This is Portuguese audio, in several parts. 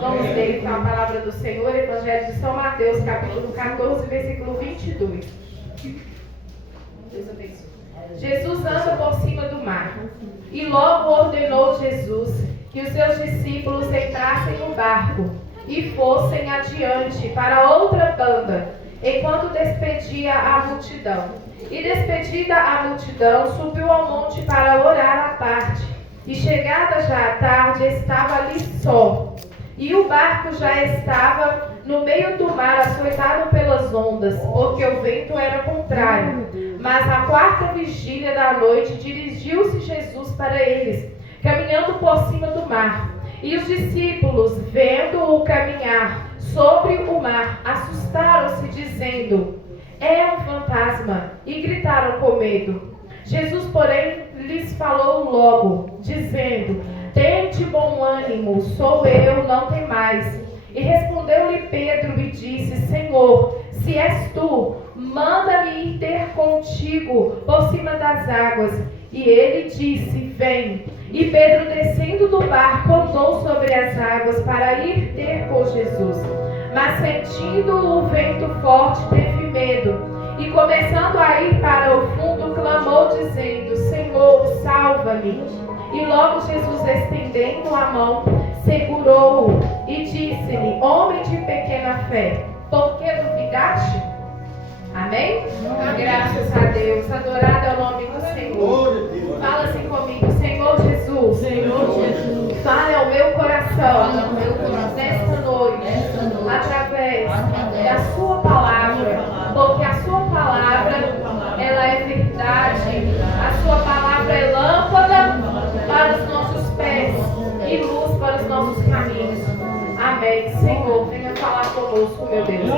Vamos ler então a palavra do Senhor, Evangelho de São Mateus, capítulo 14, versículo 22. Deus abençoe. Jesus anda por cima do mar. E logo ordenou Jesus que os seus discípulos entrassem no barco e fossem adiante para outra banda, enquanto despedia a multidão. E despedida a multidão, subiu ao monte para orar à parte. E chegada já a tarde, estava ali só. E o barco já estava no meio do mar, açoitado pelas ondas, porque o vento era contrário. Mas na quarta vigília da noite, dirigiu-se Jesus para eles, caminhando por cima do mar. E os discípulos, vendo-o caminhar sobre o mar, assustaram-se, dizendo: é um fantasma, e gritaram com medo. Jesus, porém, lhes falou logo, dizendo: tende bom ânimo, sou eu, não temais. E respondeu-lhe Pedro e disse: Senhor, se és tu, manda-me ir ter contigo por cima das águas. E ele disse: vem. E Pedro, descendo do barco, andou sobre as águas para ir ter com Jesus. Mas sentindo o vento forte, teve medo. E começando a ir para o fundo, clamou, dizendo: Senhor, salva-me. E logo Jesus, estendendo a mão, segurou-o e disse-lhe: homem de pequena fé, por que duvidaste? Amém? Graças a Deus. Adorado é o nome do Senhor. Fala assim comigo: Senhor Jesus, fale ao meu coração nesta noite, através da sua palavra, porque a sua palavra, ela é verdade. A sua palavra é lâmpada para os nossos pés e luz para os nossos caminhos. Amém. Senhor, venha falar conosco, meu Deus.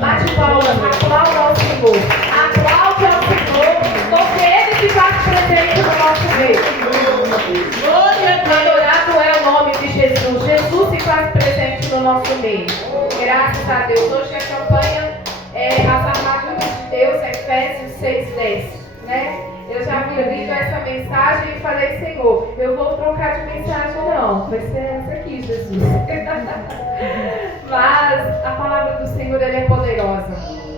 Bate palmas, aplauda ao Senhor. Aplaude ao Senhor, porque Ele se faz presente no nosso meio. Adorado é o nome de Jesus. Jesus se faz presente no nosso meio. Graças a Deus. Hoje a campanha é As Armaduras de Deus, Efésios 6:10, né? Eu já havia lido essa mensagem e falei: Senhor, eu vou trocar de mensagem não, vai ser essa aqui, Jesus. Mas a palavra do Senhor, ela é poderosa.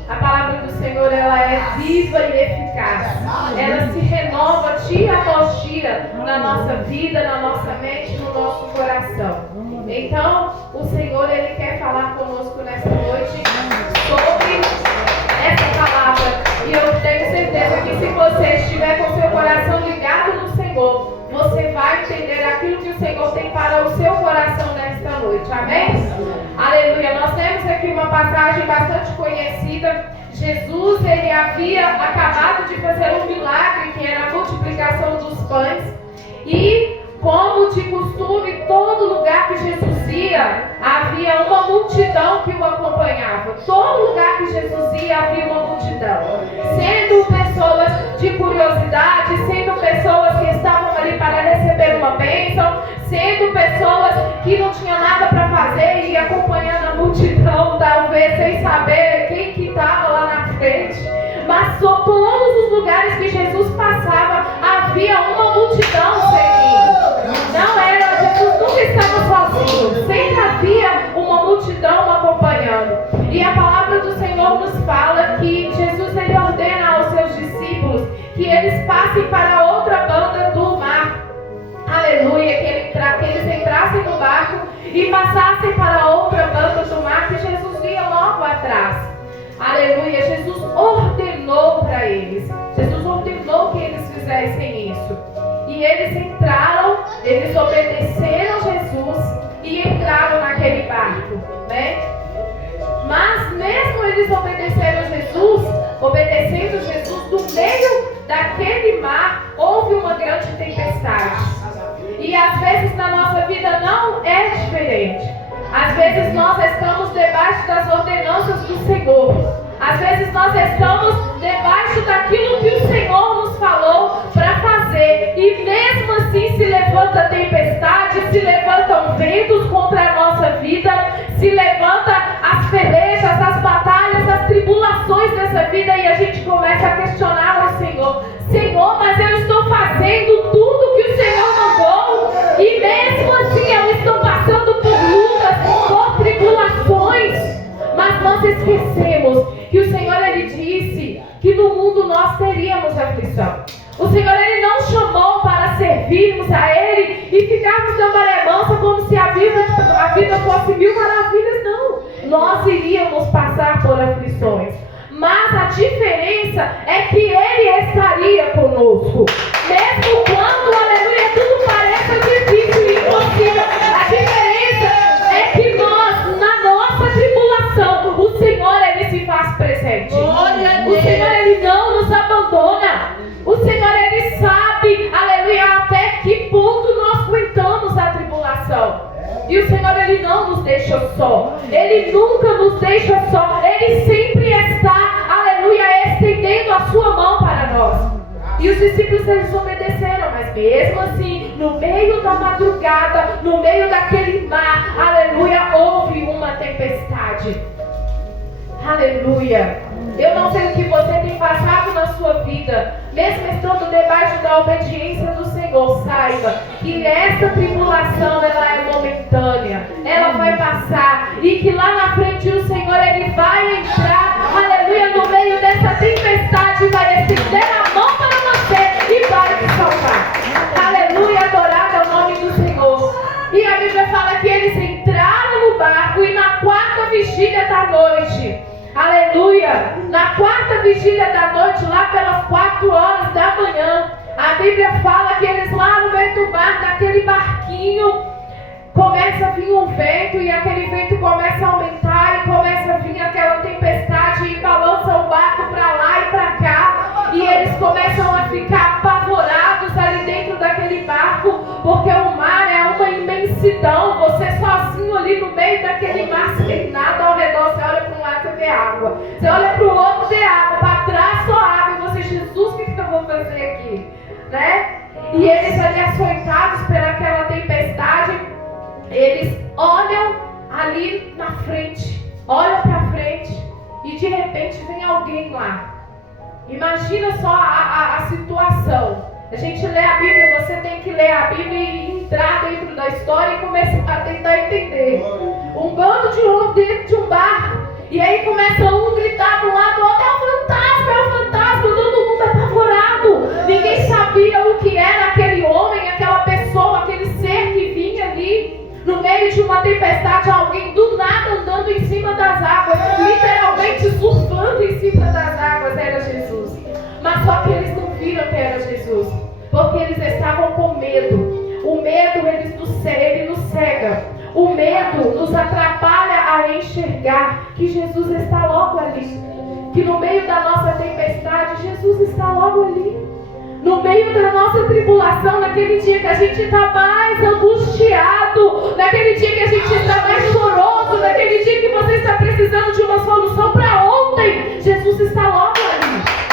A palavra do Senhor, ela é viva e eficaz. Ela se renova dia após dia na nossa vida, na nossa mente, no nosso coração. Então, o Senhor, Ele quer falar conosco nessa noite sobre essa palavra. E eu tenho certeza que se você estiver com seu coração ligado no Senhor, você vai entender aquilo que o Senhor tem para o seu coração nesta noite. Amém? Aleluia. Nós temos aqui uma passagem bastante conhecida. Jesus, ele havia acabado de fazer um milagre, que era a multiplicação dos pães. E, como de costume, todo lugar que Jesus ia, havia uma multidão que o acompanhava. Todo lugar que Jesus ia, havia uma multidão. Sendo pessoas de curiosidade, sendo pessoas que estavam ali para receber uma bênção, sendo pessoas que não tinham nada para fazer e acompanhando a multidão, talvez sem saber quem que estava lá na frente. Mas todos os lugares que Jesus passava, havia uma multidão seguindo. Não era, Jesus nunca estava sozinho. Sempre havia uma multidão acompanhando. E a palavra do Senhor nos fala que Jesus, ele ordena aos seus discípulos que eles passem para outra banda do mar. Aleluia, que eles entrassem no barco e passassem para outra banda do mar, que Jesus via logo atrás. Aleluia, Jesus ordenou para eles. Jesus ordenou que eles fizessem isso. E eles entraram, eles obedeceram Jesus e entraram naquele barco, né? Mas mesmo eles obedecendo Jesus, no meio daquele mar, houve uma grande tempestade. E às vezes na nossa vida não é diferente. Às vezes nós estamos debaixo das ordenanças do Senhor. Às vezes nós estamos debaixo daquilo que o Senhor nos falou para fazer. E mesmo assim se levanta tempestade, se levantam ventos contra a nossa vida, se levanta as pelejas, as batalhas, as tribulações dessa vida, e a gente começa a questionar ao Senhor: Senhor, mas eu estou fazendo tudo que o Senhor mandou, e mesmo assim eu estou passando por lutas, nós esquecemos que o Senhor, Ele disse que no mundo nós teríamos aflição. O Senhor, Ele não chamou para servirmos a Ele e ficarmos na maré mansa como se a vida fosse mil maravilhas, não. Nós iríamos passar por aflições. Mas a diferença é que Ele estaria conosco. Mesmo quando, aleluia, tudo pareça difícil e impossível. A diferença é que nós, na nossa tribulação, o Senhor, Ele se faz presente. O Senhor, Ele não nos abandona. O Senhor, Ele sabe, aleluia, até que ponto nós aguentamos a tribulação. E o Senhor, Ele não nos deixa só. Ele nunca nos deixa só. Ele sempre está, aleluia, estendendo a sua mão para nós. E os discípulos, eles obedeceram. Mas mesmo assim, no meio da madrugada, no meio daquele mar, aleluia, houve uma tempestade. Aleluia. Eu não sei o que você tem passado na sua vida, mesmo estando debaixo da obediência do Senhor, saiba que essa tribulação, ela é momentânea, ela vai passar, e que lá na frente o Senhor, Ele vai entrar, aleluia, no meio dessa tempestade, vai estender a mão para você e vai te salvar. Aleluia, adorado é o nome do Senhor. E a Bíblia fala que eles entraram no barco e na quarta vigília da noite, aleluia, na quarta vigília da noite, lá pelas 4 horas da manhã, a Bíblia fala que eles lá no meio do mar, naquele barquinho, começa a vir um vento, e aquele vento começa a aumentar, e começa a vir aquela tempestade, e balança o barco para lá e para cá, e eles começam a ficar apavorados ali dentro daquele barco, porque o mar é uma imensidão, você sozinho ali no meio daquele mar, sem nada ao redor. Você olha para um lado, você vê água, você olha para o outro, vê água, para trás só água, e você, Jesus, o que eu vou fazer aqui? Né? E eles ali açoitados pelaquela tempestade, eles olham ali na frente, olham para frente, e de repente vem alguém lá. Imagina só a situação. A gente lê a Bíblia, você tem que ler a Bíblia e entrar dentro da história e começar a tentar entender. Um bando de homem dentro de um barco, e aí começa um gritar do lado do outro: é um fantasma, todo mundo apavorado. Ninguém sabia o que era aquele homem, aquela pessoa, aquele ser que vinha ali no meio de uma tempestade, alguém do nada andando em cima das águas, literalmente surfando em cima das águas. Era Jesus. Mas só que eles não viram que era Jesus, porque eles estavam com medo. O medo, ele nos cega. O medo nos atrapalha a enxergar que Jesus está logo ali, que no meio da nossa tempestade, Jesus está logo ali. No meio da nossa tribulação, naquele dia que a gente está mais angustiado, naquele dia que a gente está mais choroso, naquele dia que você está precisando de uma solução para ontem, Jesus está logo ali.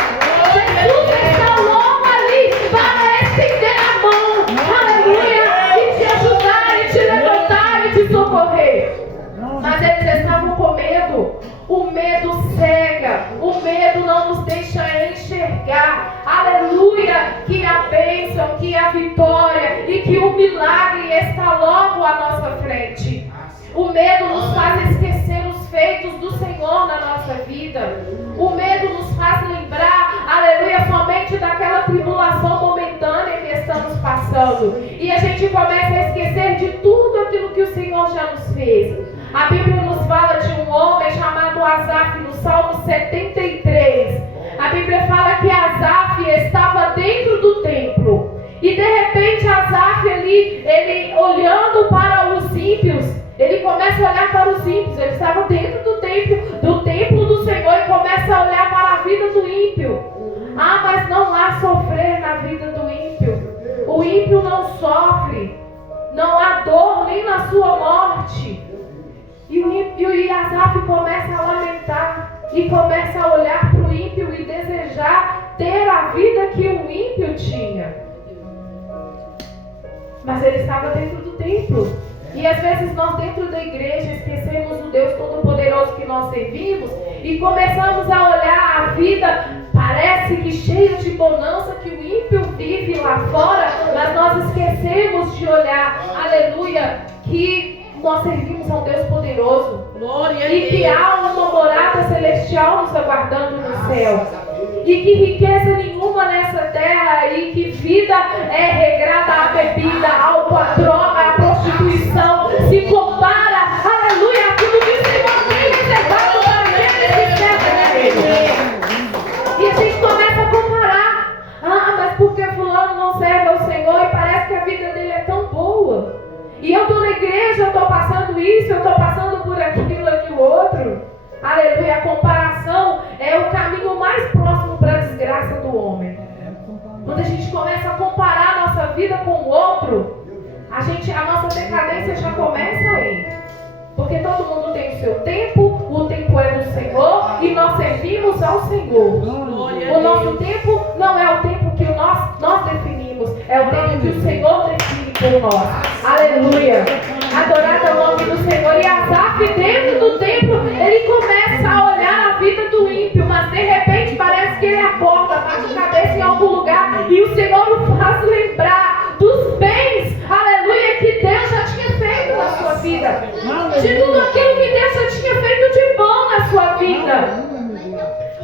Jesus está logo ali para estender a mão, aleluia, e te ajudar, e te levantar, e te socorrer. Mas eles estavam com medo. O medo cega, o medo não nos deixa enxergar, aleluia, que a bênção, que a vitória e que o milagre está logo à nossa frente. O medo nos faz esquecer os feitos do Senhor na nossa vida. O medo nos faz lembrar, aleluia, somente daquela tribulação momentânea que estamos passando. E a gente começa a esquecer de tudo aquilo que o Senhor já nos fez. A Bíblia nos fala de um homem chamado Asaf no Salmo 73. A Bíblia fala que Asaf estava dentro do templo. E de repente Asaf ali, ele olhando para os ímpios, ele começa a olhar para os ímpios. Ele estava dentro do templo do Senhor, e começa a olhar para a vida do ímpio. Ah, mas não há sofrer na vida do ímpio. O ímpio não sofre. Não há dor nem na sua morte. E Asaf começa a lamentar e começa a olhar para o ímpio e desejar ter a vida que o ímpio tinha. Mas ele estava dentro do templo. E às vezes nós dentro da igreja esquecemos o Deus Todo-Poderoso que nós servimos e começamos a olhar a vida, parece que cheia de bonança que o ímpio vive lá fora, mas nós esquecemos de olhar, aleluia, que nós servimos a um Deus poderoso. Glória E que há uma morada celestial nos aguardando no céu. E que riqueza nenhuma nessa terra, e que vida é regrada à bebida, álcool, à droga, à prostituição, se compara, aleluia, a tudo que o Senhor tem reservado para aqueles que servem a Ele. E a gente começa a comparar. Ah, mas porque fulano não serve ao Senhor e parece que a vida dele é tão boa. E eu estou na igreja, eu estou passando isso, eu estou passando por aquilo, aquilo outro. Aleluia, a comparação é o caminho mais próximo para a desgraça do homem. Quando a gente começa a comparar a nossa vida com o outro, a nossa decadência já começa aí. Porque todo mundo tem o seu tempo, o tempo é do Senhor e nós servimos ao Senhor. O nosso tempo não é o tempo que nós definimos, é o tempo que o Senhor define por nós. Aleluia! Adorado é o nome do Senhor. E Asaf, dentro do templo, ele começa a olhar a vida do ímpio, mas de repente parece que ele acorda, bate a cabeça em algum lugar e o Senhor o faz lembrar dos bens, aleluia, que Deus já tinha feito na sua vida, de tudo aquilo que Deus já tinha feito de bom na sua vida.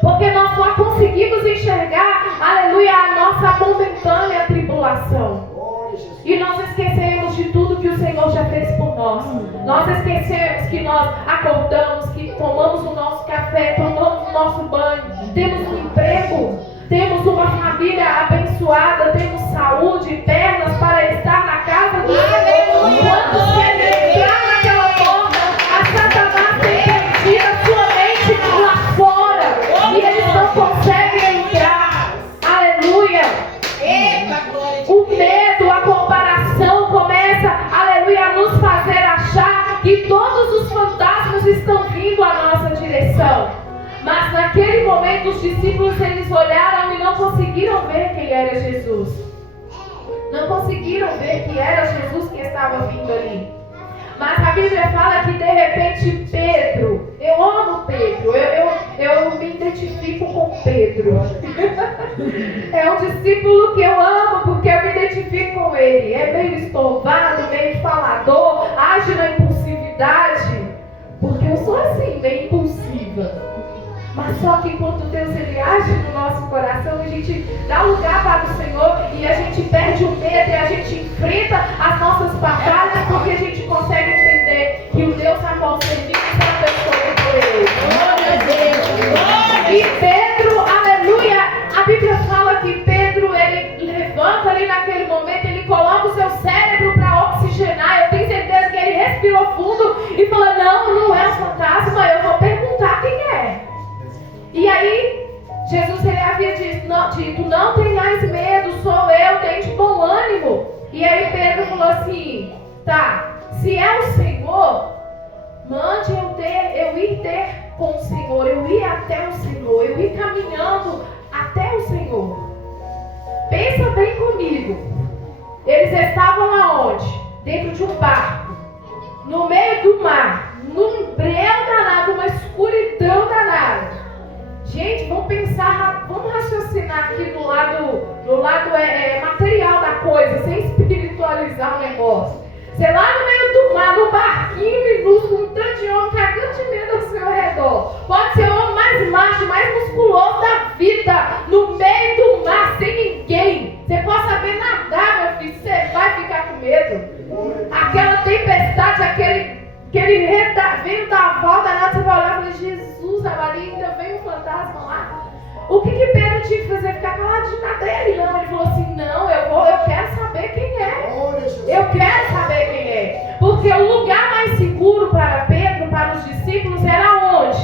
Porque nós só conseguimos enxergar, aleluia, a nossa momentânea tribulação. E nós esquecemos de tudo que o Senhor já fez por nós. Nós esquecemos que nós acordamos, que tomamos o nosso café, tomamos o nosso banho, temos um emprego, temos uma família abençoada, temos saúde, pernas para estar na casa do Senhor. Quantos querem entrar naquela porta, a Satanás tem perdido a sua mente lá fora e eles não conseguem entrar. Aleluia! O medo, a comparação começa, aleluia, a nos fazer achar que todos os fantasmas estão vindo à nossa direção. Mas naquele momento os discípulos, eles olharam e não conseguiram ver quem era Jesus. Não conseguiram ver que era Jesus que estava vindo ali. Mas a Bíblia fala que de repente Pedro, eu amo Pedro, eu me identifico com Pedro. É um discípulo que eu amo porque eu me identifico com ele. É meio estovado, meio falador, age na impulsividade, porque eu sou assim, meio impulsiva. Mas só que enquanto Deus ele age no nosso coração, a gente dá lugar para o Senhor e a gente perde o medo e a gente enfrenta as nossas batalhas porque a gente consegue entender que o Deus a qual servimos é uma pessoa poderosa. Glória a Deus! E Pedro, aleluia, a Bíblia fala que Pedro, ele levanta ali naquele momento, ele coloca o seu cérebro para oxigenar. Eu tenho certeza que ele respirou fundo e falou, não é um fantasma, eu vou perguntar quem é. E aí, Jesus ele havia dito, não tenhais medo, sou eu, tem de bom ânimo. E aí Pedro falou assim, tá, se é o Senhor, mande eu ir ter com o Senhor, eu ir até o Senhor, eu ir caminhando até o Senhor. Pensa bem comigo, eles estavam aonde? Dentro de um barco, no meio do mar, num breu danado, uma escuridão danada. Gente, vamos pensar, vamos raciocinar aqui do lado material da coisa, sem espiritualizar o negócio. Sei lá no meio do mar, no barquinho minúsculo, um tanto de homem cagando de medo ao seu redor. Pode ser o homem mais macho, mais musculoso da vida, no meio do mar, sem ninguém. Você pode saber nadar, meu filho, você vai ficar com medo. Aquela tempestade, aquele vento da volta, você vai olhar e falar, Jesus, ali ainda vem um fantasma lá. O que Pedro tinha que fazer? Ficar caladinho na dele? Não, ele falou assim, não, eu quero saber quem é. Eu quero saber quem é. Porque o lugar mais seguro para Pedro, para os discípulos, era onde?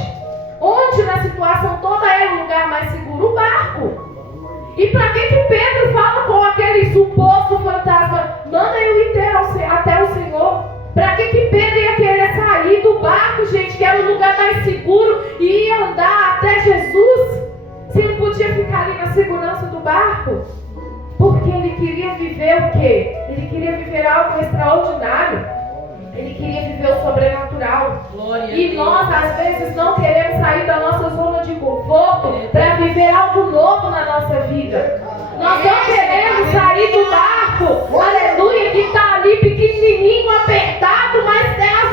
Onde na situação toda era o lugar mais seguro? O barco. E para que Pedro fala com aquele suposto fantasma, manda eu ir até o Senhor? Para que Pedro ia querer sair do barco, gente, que era o lugar mais seguro, e ia andar até Jesus, se ele podia ficar ali na segurança do barco? Porque ele queria viver o quê? Ele queria viver algo extraordinário. Ele queria viver o sobrenatural. E nós, às vezes, não queremos sair da nossa zona de conforto para viver algo novo na nossa vida. Nós não queremos sair do barco, aleluia, que está ali pequenininho, apertado, mas é a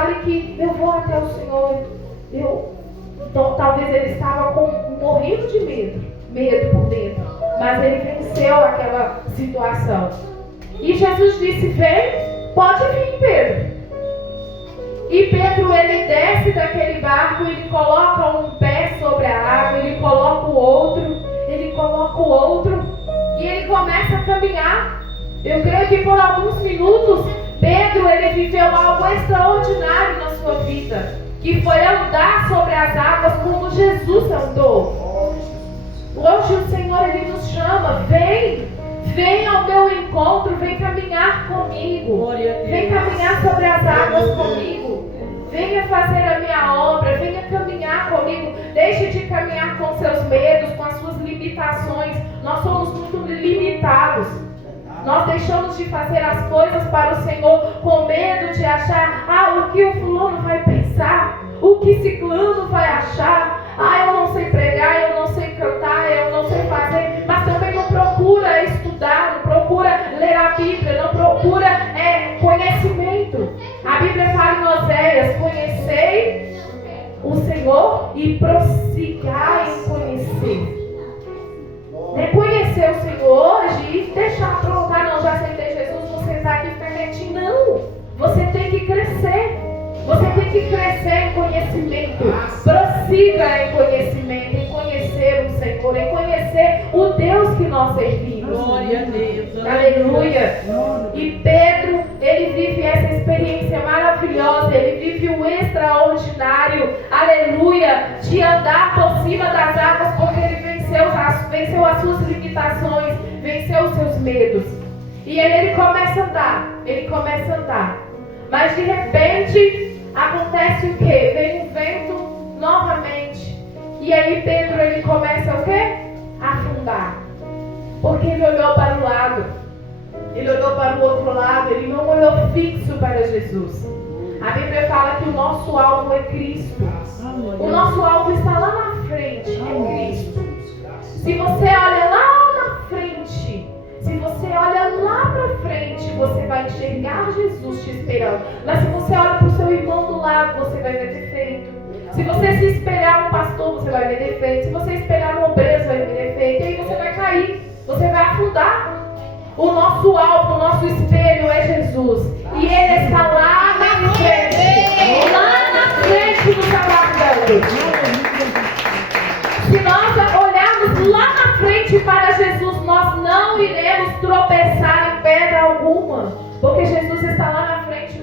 fale que eu vou até o Senhor. Então, talvez ele estava morrendo de medo por dentro, mas ele venceu aquela situação. E Jesus disse: vem, pode vir, Pedro. E Pedro, ele desce daquele barco, ele coloca um pé sobre a água, ele coloca o outro, e ele começa a caminhar. Eu creio que por alguns minutos, Pedro, ele viveu algo extraordinário na sua vida, que foi andar sobre as águas como Jesus andou. Hoje o Senhor, ele nos chama: vem ao meu encontro, vem caminhar comigo, vem caminhar sobre as águas comigo, venha fazer a minha obra, venha caminhar comigo. Deixe de caminhar com seus medos, com as suas limitações. Nós somos muito limitados. Nós deixamos de fazer as coisas para o Senhor com medo de achar: o que o fulano vai pensar, o que ciclano vai achar, eu não sei pregar, eu não sei cantar, eu não sei fazer. Mas também não procura estudar, não procura ler a Bíblia, não procura conhecimento. A Bíblia fala em Oséias: conhecei o Senhor e prossigai em conhecer. Conhecer o Senhor hoje e deixar pronto: não, já aceitei Jesus, você está aqui, fica quietinho. Não, você tem que crescer. Você tem que crescer em conhecimento. Prossiga em conhecimento, em conhecer o Senhor, em conhecer o Deus que nós servimos. Glória a Deus. Aleluia. E Pedro, ele vive essa experiência maravilhosa, ele vive o extraordinário, aleluia, de andar por cima das águas, porque ele venceu as suas limitações, venceu os seus medos. E aí ele começa a andar. Mas de repente acontece o quê? Vem um vento novamente. E aí Pedro, ele começa o quê? A afundar. Porque ele olhou para o lado. Ele olhou para o outro lado. Ele não olhou fixo para Jesus. A Bíblia fala que o nosso alvo é Cristo. O nosso alvo está lá na frente, é Cristo. Se você olha lá na frente, se você olha lá para frente, você vai enxergar Jesus te esperando. Mas se você olha para o seu irmão do lado, você vai ver defeito. Se você se espelhar no pastor, você vai ver defeito. Se você espelhar no obreiro, você vai ver defeito. E aí você vai cair, você vai afundar. O nosso alvo, o nosso espelho é Jesus. E Ele está lá na frente. Lá na frente nos aguardando. Se nós olharmos lá na frente para Jesus, nós não iremos tropeçar em pedra alguma, porque Jesus está lá na frente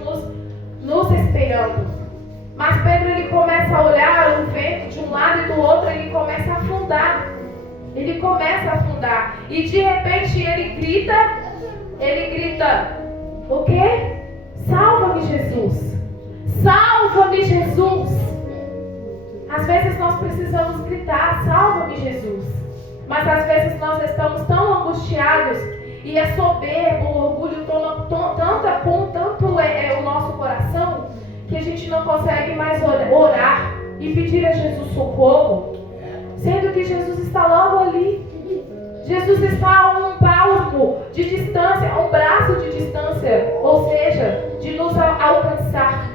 nos esperando. Mas Pedro, ele começa a olhar o vento de um lado e do outro, ele começa a afundar. Ele começa a afundar. E de repente ele grita, o quê? Salva-me, Jesus! Salva-me, Jesus! Às vezes nós precisamos gritar: salva-me, Jesus. Mas às vezes nós estamos tão angustiados e é soberbo, o orgulho toma tanto é o nosso coração, que a gente não consegue mais orar e pedir a Jesus socorro, sendo que Jesus está logo ali. Jesus está a um palmo de distância, a um braço de distância, ou seja, de nos alcançar.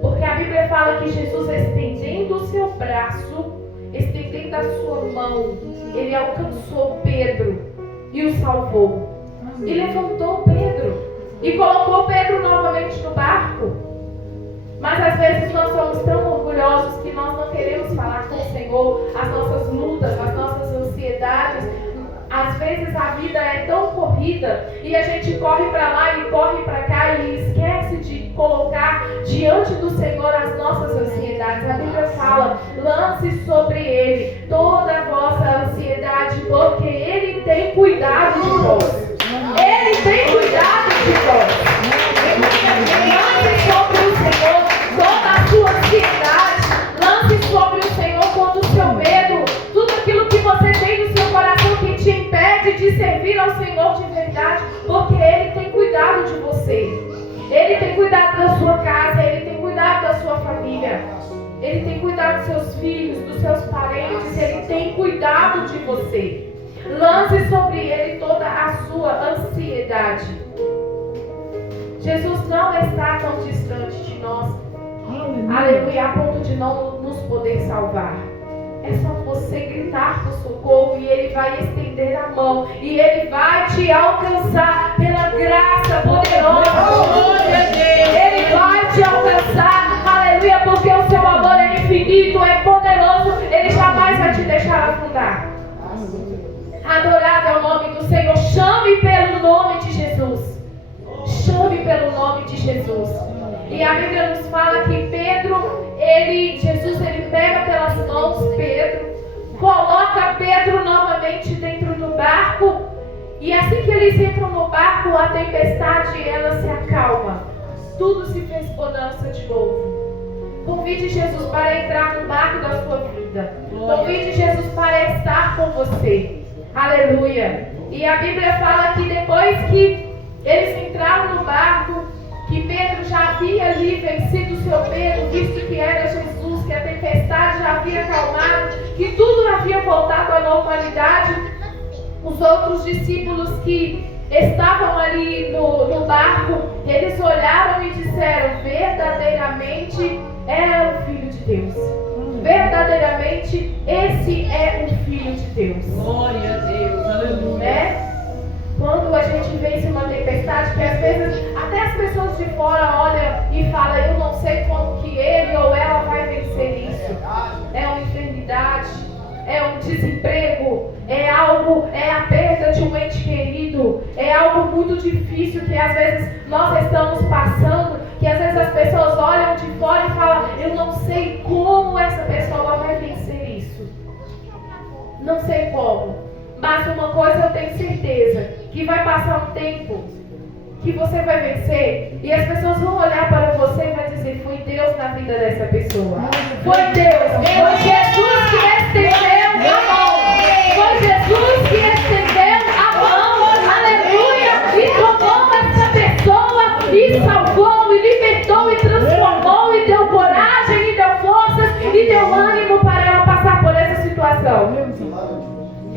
Porque a Bíblia fala que Jesus, estendendo o seu braço, estendendo a sua mão, ele alcançou Pedro e o salvou. E levantou Pedro e colocou Pedro novamente no barco. Mas às vezes nós somos tão orgulhosos que nós não queremos falar com o Senhor as nossas lutas, as nossas ansiedades. Às vezes a vida é tão corrida e a gente corre para lá e corre para cá e esquece de colocar diante do Senhor as nossas ansiedades. A Bíblia fala: lance sobre Ele toda a vossa ansiedade, porque Ele tem cuidado de vós. Ele tem cuidado de vós. Lance sobre o Senhor toda a sua ansiedade. Lance sobre o Senhor todo o seu medo, tudo aquilo que você tem no seu coração que te impede de servir ao Senhor de verdade, porque Ele tem cuidado de você. Ele tem cuidado da sua casa, Ele tem cuidado da sua família, Ele tem cuidado dos seus filhos, dos seus parentes, Ele tem cuidado de você. Lance sobre Ele toda a sua ansiedade. Jesus não está tão distante de nós. Aleluia, a ponto de não nos poder salvar. É só você gritar por socorro e Ele vai estender a mão. E Ele vai te alcançar pela graça poderosa. Ele vai te alcançar. Aleluia, porque o seu amor é infinito, é poderoso. Ele jamais vai te deixar afundar. Adorado é o nome do Senhor. Chame pelo nome de Jesus. Chame pelo nome de Jesus. E a Bíblia nos fala que Jesus pega pelas mãos Pedro, coloca Pedro novamente dentro do barco, e assim que eles entram no barco, a tempestade ela se acalma. Tudo se fez bonança de novo. Convide Jesus para entrar no barco da sua vida. Convide Jesus para estar com você. Aleluia. E a Bíblia fala que depois que eles entraram no barco, que Pedro já havia ali vencido o seu medo, visto que era Jesus, que a tempestade já havia acalmado, que tudo havia voltado à normalidade. Os outros discípulos que estavam ali no barco, eles olharam e disseram: verdadeiramente é o Filho de Deus. Verdadeiramente esse é o Filho de Deus. Glória a Deus, aleluia. Né? Quando a gente vence uma tempestade, que às vezes até as pessoas de fora olham e falam: eu não sei como que ele ou ela vai vencer isso. É uma enfermidade, é um desemprego, é a perda de um ente querido, é algo muito difícil que às vezes nós estamos passando, que às vezes as pessoas olham de fora e falam: eu não sei como essa pessoa vai vencer isso. Não sei como. Mas uma coisa eu tenho certeza, que vai passar um tempo que você vai vencer e as pessoas vão olhar para você e vai dizer: foi Deus na vida dessa pessoa. Foi Deus, foi Jesus que estendeu a mão. Foi Jesus que estendeu a mão. Aleluia! E tomou essa pessoa e salvou, e libertou, e transformou, e deu coragem, e deu forças, e deu ânimo para ela passar por essa situação.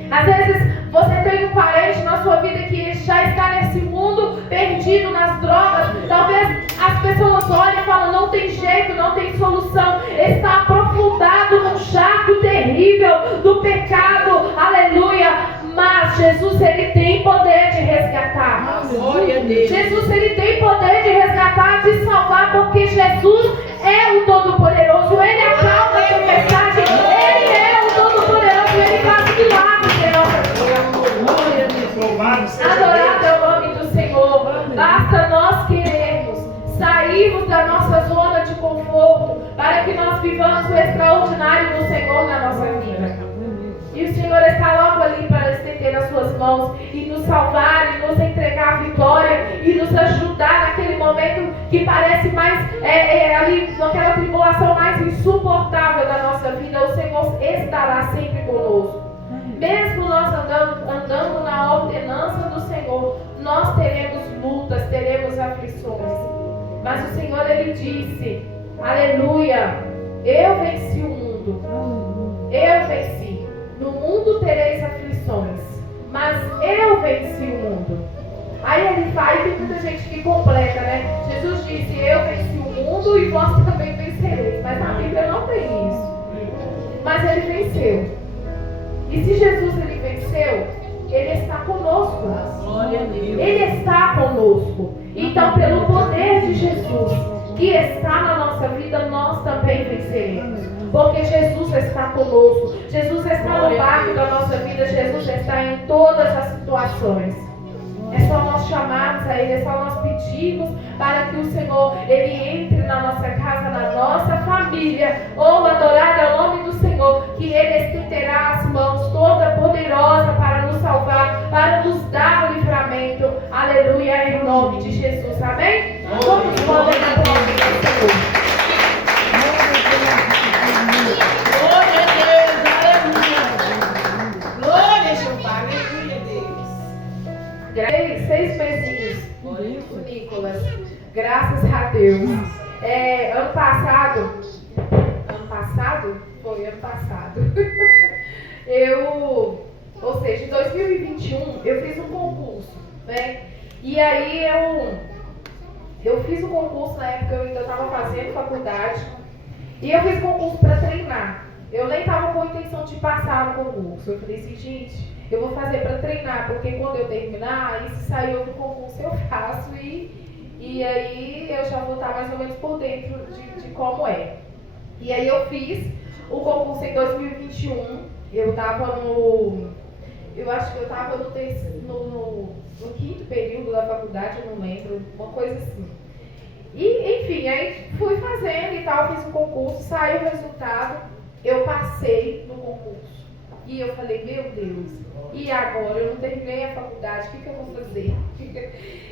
Às vezes você tem um parente na sua vida que já está nesse mundo perdido nas drogas. Talvez as pessoas olhem e falam: não tem jeito, não tem solução. Está aprofundado num charco terrível do pecado. Aleluia. Mas Jesus, Ele tem poder de resgatar. Jesus, Ele tem poder de resgatar, de salvar, porque Jesus é o Todo-Poderoso. Ele acalma a tempestade. Ele é o Todo-Poderoso. Ele faz milagres. Adorado é o nome do Senhor. Basta nós querermos sairmos da nossa zona de conforto para que nós vivamos o extraordinário do Senhor na nossa vida. E o Senhor está logo ali para estender as suas mãos e nos salvar, e nos entregar a vitória, e nos ajudar naquele momento que parece mais ali naquela tribulação mais insuportável da nossa vida. O Senhor estará sempre conosco. Mesmo nós andando na ordenança do Senhor, nós teremos lutas, teremos aflições. Mas o Senhor, Ele disse: aleluia, eu venci o mundo. Eu venci. No mundo tereis aflições, mas eu venci o mundo. Aí Ele faz, e tem muita gente que completa, né? Jesus disse: eu venci o mundo e vós também vencereis. Mas na Bíblia não tem isso. Mas Ele venceu. E se Jesus Ele venceu, Ele está conosco. Glória a Deus. Ele está conosco. Então, pelo poder de Jesus que está na nossa vida, nós também venceremos. Porque Jesus está conosco. Jesus está no barco da nossa vida. Jesus está em todas as situações. É só nós chamarmos a Ele, é só nós pedirmos para que o Senhor, Ele entre na nossa casa, na nossa família. Oh, adorado é o nome do Senhor, que Ele estenderá as mãos toda poderosa para nos salvar, para nos dar o livramento. Aleluia, em nome de Jesus. Amém? Vamos poder aplaudir o Senhor. Glória a Deus, aleluia. Glória, Jeová, aleluia, Deus. 6 mesinhos, o Nicolas, graças a Deus. Ano passado, ou seja, em 2021, eu fiz um concurso, né? E aí Eu fiz o concurso na época, eu ainda estava fazendo faculdade. E eu fiz concurso para treinar. Eu nem estava com a intenção de passar no concurso. Eu falei assim, gente, eu vou fazer para treinar, porque quando eu terminar, aí se sair outro concurso eu faço e aí eu já vou estar mais ou menos por dentro de como é. E aí eu fiz o concurso em 2021. Eu estava eu acho que eu estava no quinto período da faculdade, eu não lembro, uma coisa assim. E, enfim, aí fui fazendo e tal, fiz o concurso, saiu o resultado, eu passei no concurso. E eu falei, meu Deus, e agora? Eu não terminei a faculdade, o que eu vou fazer?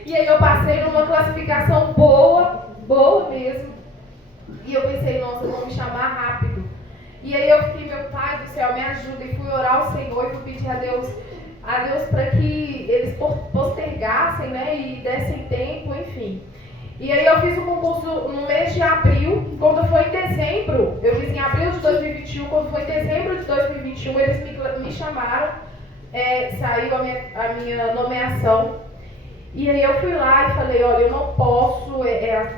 E aí eu passei numa classificação boa mesmo. E eu pensei, nossa, eu vou me chamar rápido. E aí eu fiquei, meu Pai do céu, me ajuda. E fui orar ao Senhor e fui pedir a Deus para que eles postergassem, né, e dessem tempo, enfim. E aí eu fiz o concurso no mês de abril. Quando foi em dezembro, eu fiz em abril de 2021, quando foi em dezembro de 2021, eles me chamaram, saiu a minha nomeação. E aí eu fui lá e falei, olha, eu não posso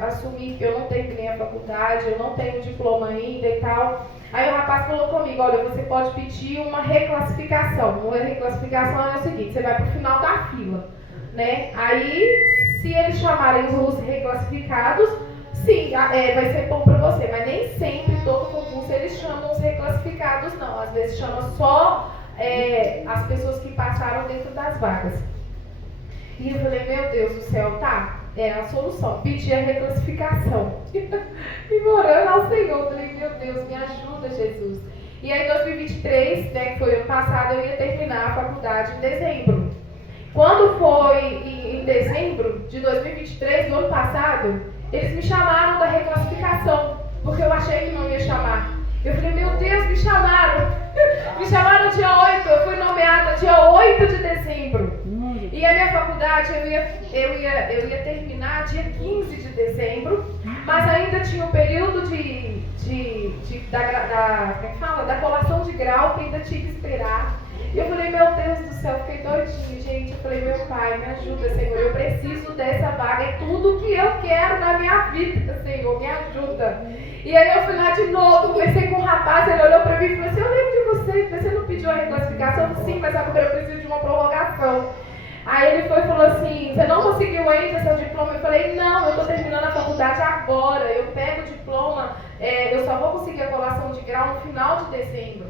assumir que eu não terminei a faculdade, eu não tenho diploma ainda e tal. Aí o rapaz falou comigo, olha, você pode pedir uma reclassificação. Uma reclassificação é o seguinte, você vai para o final da fila, né? Aí, se eles chamarem os reclassificados, sim, vai ser bom para você, mas nem sempre, todo concurso, eles chamam os reclassificados, não. Às vezes chama só as pessoas que passaram dentro das vagas. E eu falei, meu Deus do céu, tá, é a solução, pedir a reclassificação. E orando ao Senhor, eu falei, meu Deus, me ajuda, Jesus. E aí, em 2023, né, que foi ano passado, eu ia terminar a faculdade em dezembro. Quando foi em dezembro de 2023, do ano passado, eles me chamaram da reclassificação, porque eu achei que não ia chamar. Eu falei, meu Deus, me chamaram. Me chamaram dia 8, eu fui nomeada dia 8 de dezembro. E a minha faculdade eu ia terminar dia 15 de dezembro, mas ainda tinha um período da colação de grau que ainda tinha que esperar. E eu falei, meu Deus do céu, fiquei doidinha, gente. Eu falei, meu Pai, me ajuda, Senhor, eu preciso dessa vaga, é tudo que eu quero na minha vida, Senhor, me ajuda. E aí eu fui lá de novo, conversei com um rapaz, ele olhou pra mim e falou assim, eu lembro de você não pediu a reclassificação? Eu falei, sim, mas agora eu preciso de uma prorrogação. Aí ele foi e falou assim, você não conseguiu ainda seu diploma? Eu falei, não, eu estou terminando a faculdade agora, eu pego o diploma, eu só vou conseguir a colação de grau no final de dezembro.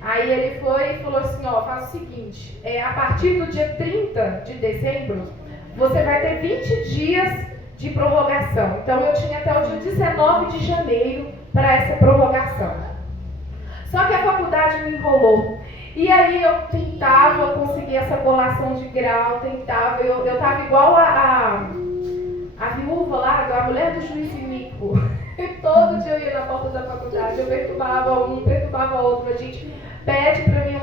Aí ele foi e falou assim, ó, faz o seguinte, a partir do dia 30 de dezembro, você vai ter 20 dias de prorrogação. Então eu tinha até o dia 19 de janeiro para essa prorrogação. Só que a faculdade me enrolou. E aí eu tentava conseguir essa colação de grau, eu estava igual a viúva lá, a mulher do juiz Nico. Todo dia eu ia na porta da faculdade, eu perturbava um, perturbava outro. A gente pede para mim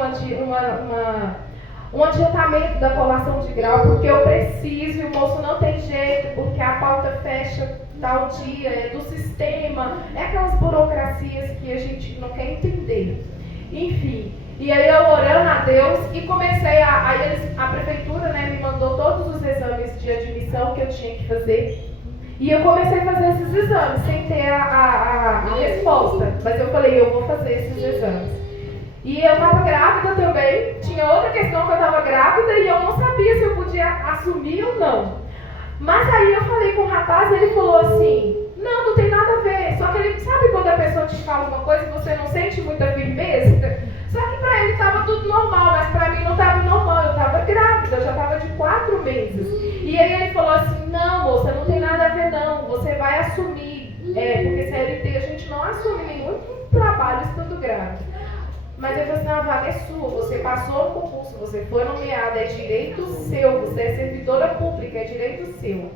um adiantamento da colação de grau, porque eu preciso e o moço não tem jeito, porque a pauta fecha tal dia, é do sistema, aquelas burocracias que a gente não quer entender. Enfim, e aí eu orando a Deus e comecei a prefeitura, né, me mandou todos os exames de admissão que eu tinha que fazer. E eu comecei a fazer esses exames sem ter a resposta. Mas eu falei, eu vou fazer esses exames. E eu estava grávida também. Tinha outra questão que eu estava grávida e eu não sabia se eu podia assumir ou não. Mas aí eu falei com o rapaz e ele falou assim, não tem nada a ver. Só que ele, sabe quando a pessoa te fala uma coisa e você não sente muita firmeza? Só que para ele estava tudo normal, mas para mim não estava normal. Eu estava grávida, eu já estava de 4 meses. E aí ele falou assim, não moça, não tem nada a ver não, você vai assumir, porque CLT a gente não assume nenhum trabalho estando grávida. Mas eu falei assim, a vaga é sua, você passou no concurso, você foi nomeada, é direito seu, você é servidora pública, é direito seu.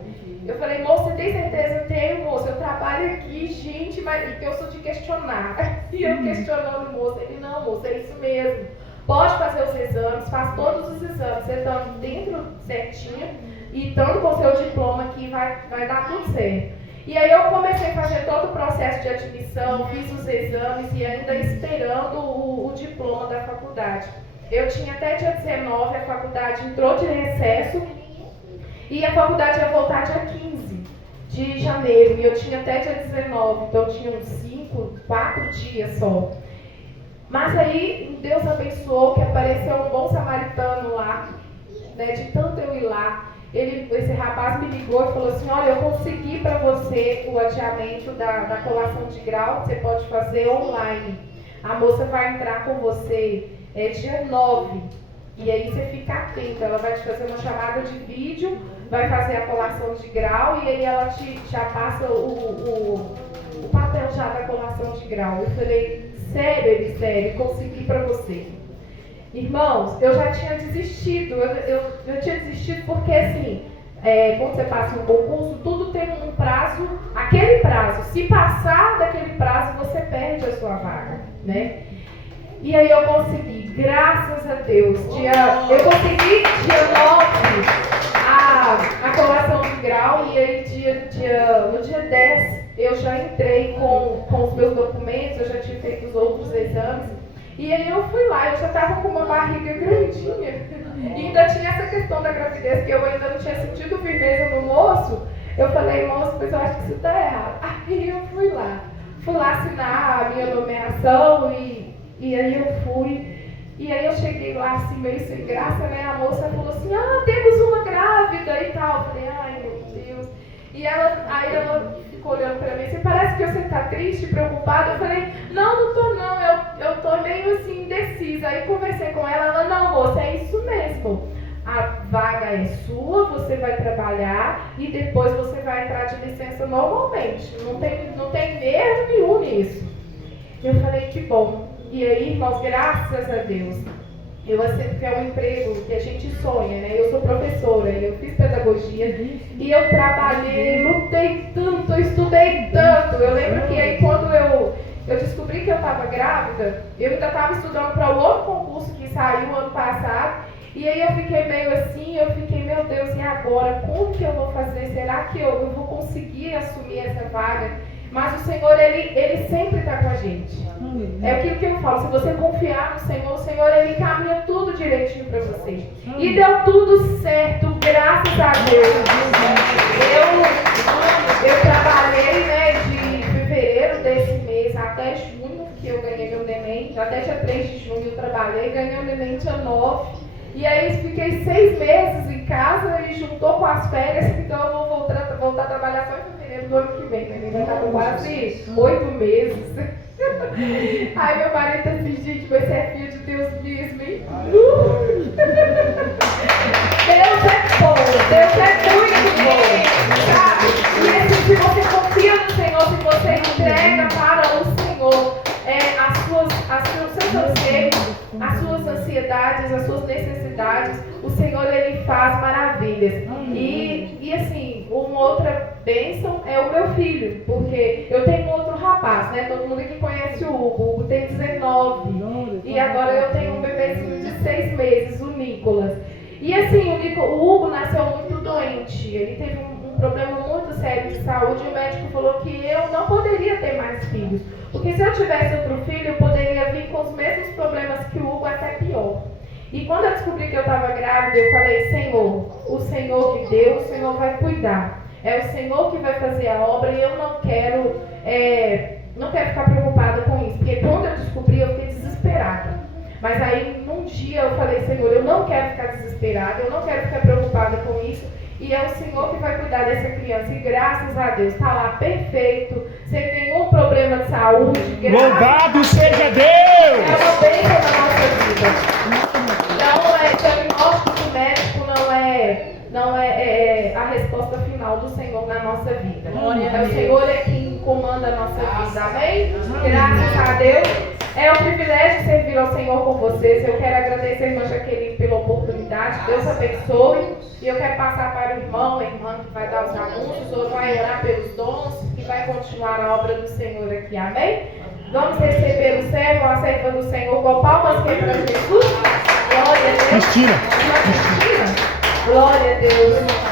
Eu falei, moça, você tem certeza? Eu tenho, moça, eu trabalho aqui, gente, mas eu sou de questionar. E eu questionando o moço, ele, não, moça, é isso mesmo. Pode fazer os exames, faz todos os exames, você estando dentro certinho e estando com seu diploma aqui, vai dar tudo certo. E aí eu comecei a fazer todo o processo de admissão, fiz os exames e ainda esperando o diploma da faculdade. Eu tinha até dia 19, a faculdade entrou de recesso e a faculdade ia voltar dia 15. de janeiro e eu tinha até dia 19, então eu tinha uns 4 dias só. Mas aí Deus abençoou que apareceu um bom samaritano lá, né, de tanto eu ir lá. Esse rapaz me ligou e falou assim: olha, eu consegui para você o adiamento da colação de grau, você pode fazer online. A moça vai entrar com você dia 9. E aí você fica atento, ela vai te fazer uma chamada de vídeo, vai fazer a colação de grau e aí ela já passa o papel já da colação de grau. Eu falei: sério, consegui para você. Irmãos, eu já tinha desistido, eu tinha desistido porque assim, quando você passa um concurso, tudo tem um prazo, aquele prazo, se passar daquele prazo, você perde a sua vaga, né? E aí eu consegui, graças a Deus, eu consegui dia 9 a colação de grau e aí no dia 10 eu já entrei com os meus documentos, eu já tinha feito os outros exames. E aí eu fui lá, eu já estava com uma barriga grandinha. E ainda tinha essa questão da gravidez, que eu ainda não tinha sentido firmeza no moço. Eu falei: moço, mas eu acho que isso está errado. Aí eu fui lá assinar a minha nomeação e aí eu fui. E aí eu cheguei lá assim, meio sem graça, né? A moça falou assim: temos uma grávida e tal. Eu falei: ai meu Deus. E aí ela ficou olhando pra mim assim: parece que você tá triste, preocupada. Eu falei: não tô não, eu tô meio assim indecisa. Aí conversei com ela, não moça, é isso mesmo. A vaga é sua, você vai trabalhar e depois você vai entrar de licença normalmente. Não tem erro nenhum nisso. Eu falei: que bom. E aí, irmãos, graças a Deus, eu aceito que é um emprego que a gente sonha, né? Eu sou professora, eu fiz pedagogia e eu trabalhei, lutei tanto, eu estudei tanto. Eu lembro que aí quando eu descobri que eu estava grávida, eu ainda estava estudando para o outro concurso que saiu ano passado. E aí eu fiquei meio assim, meu Deus, e agora? Como que eu vou fazer? Será que eu vou conseguir assumir essa vaga? Mas o Senhor, Ele sempre está com a gente. É aquilo que eu falo: se você confiar no Senhor, o Senhor, Ele caminha tudo direitinho para você. E deu tudo certo, graças a Deus. Eu trabalhei, né, de fevereiro desse mês até junho, que eu ganhei meu neném. Até dia 3 de junho eu trabalhei, ganhei o neném dia 9. E aí fiquei 6 meses em casa e juntou com as férias, então eu vou voltar a trabalhar só em fevereiro do ano que vem, né? Vai estar com quase 8 meses. Aí meu marido tá assim: gente, você é filho de Deus mesmo, hein? Deus é bom, Deus é muito bom, sabe? E assim, se você confia no Senhor, se você entrega para o Senhor os seus anseios, as suas ansiedades, as suas necessidades, o Senhor, Ele faz maravilhas. E assim, uma outra bênção é o meu filho, porque eu tenho um outro rapaz, né? Todo mundo aqui conhece o Hugo tem 19, e agora eu tenho um bebezinho de 6 meses, o Nicolas. E assim, o Hugo nasceu muito doente, ele teve um problema muito sério de saúde, e o médico falou que eu não poderia ter mais filhos, porque se eu tivesse outro filho, eu poderia vir com os mesmos problemas que o Hugo, até pior. E quando eu descobri que eu estava grávida, eu falei: Senhor, o Senhor que deu, o Senhor vai cuidar. É o Senhor que vai fazer a obra e eu não quero ficar preocupada com isso. Porque quando eu descobri, eu fiquei desesperada. Mas aí, num dia, eu falei: Senhor, eu não quero ficar desesperada, eu não quero ficar preocupada com isso. E é o Senhor que vai cuidar dessa criança. E graças a Deus, está lá perfeito, sem nenhum problema de saúde. Louvado seja Deus! É uma bênção na nossa vida. Então, o diagnóstico médico não é a resposta final do Senhor na nossa vida. É o Senhor quem comanda a nossa vida. Amém? Graças a Deus. É um privilégio servir ao Senhor com vocês. Eu quero agradecer a irmã Jaqueline pela oportunidade. Deus abençoe. E eu quero passar para o irmão, a irmã que vai dar os anúncios, ou vai orar pelos dons, que vai continuar a obra do Senhor aqui. Amém? Vamos receber o servo, a serva do Senhor, com palmas que é para Jesus. Glória a Deus. Cristina. Glória a Deus.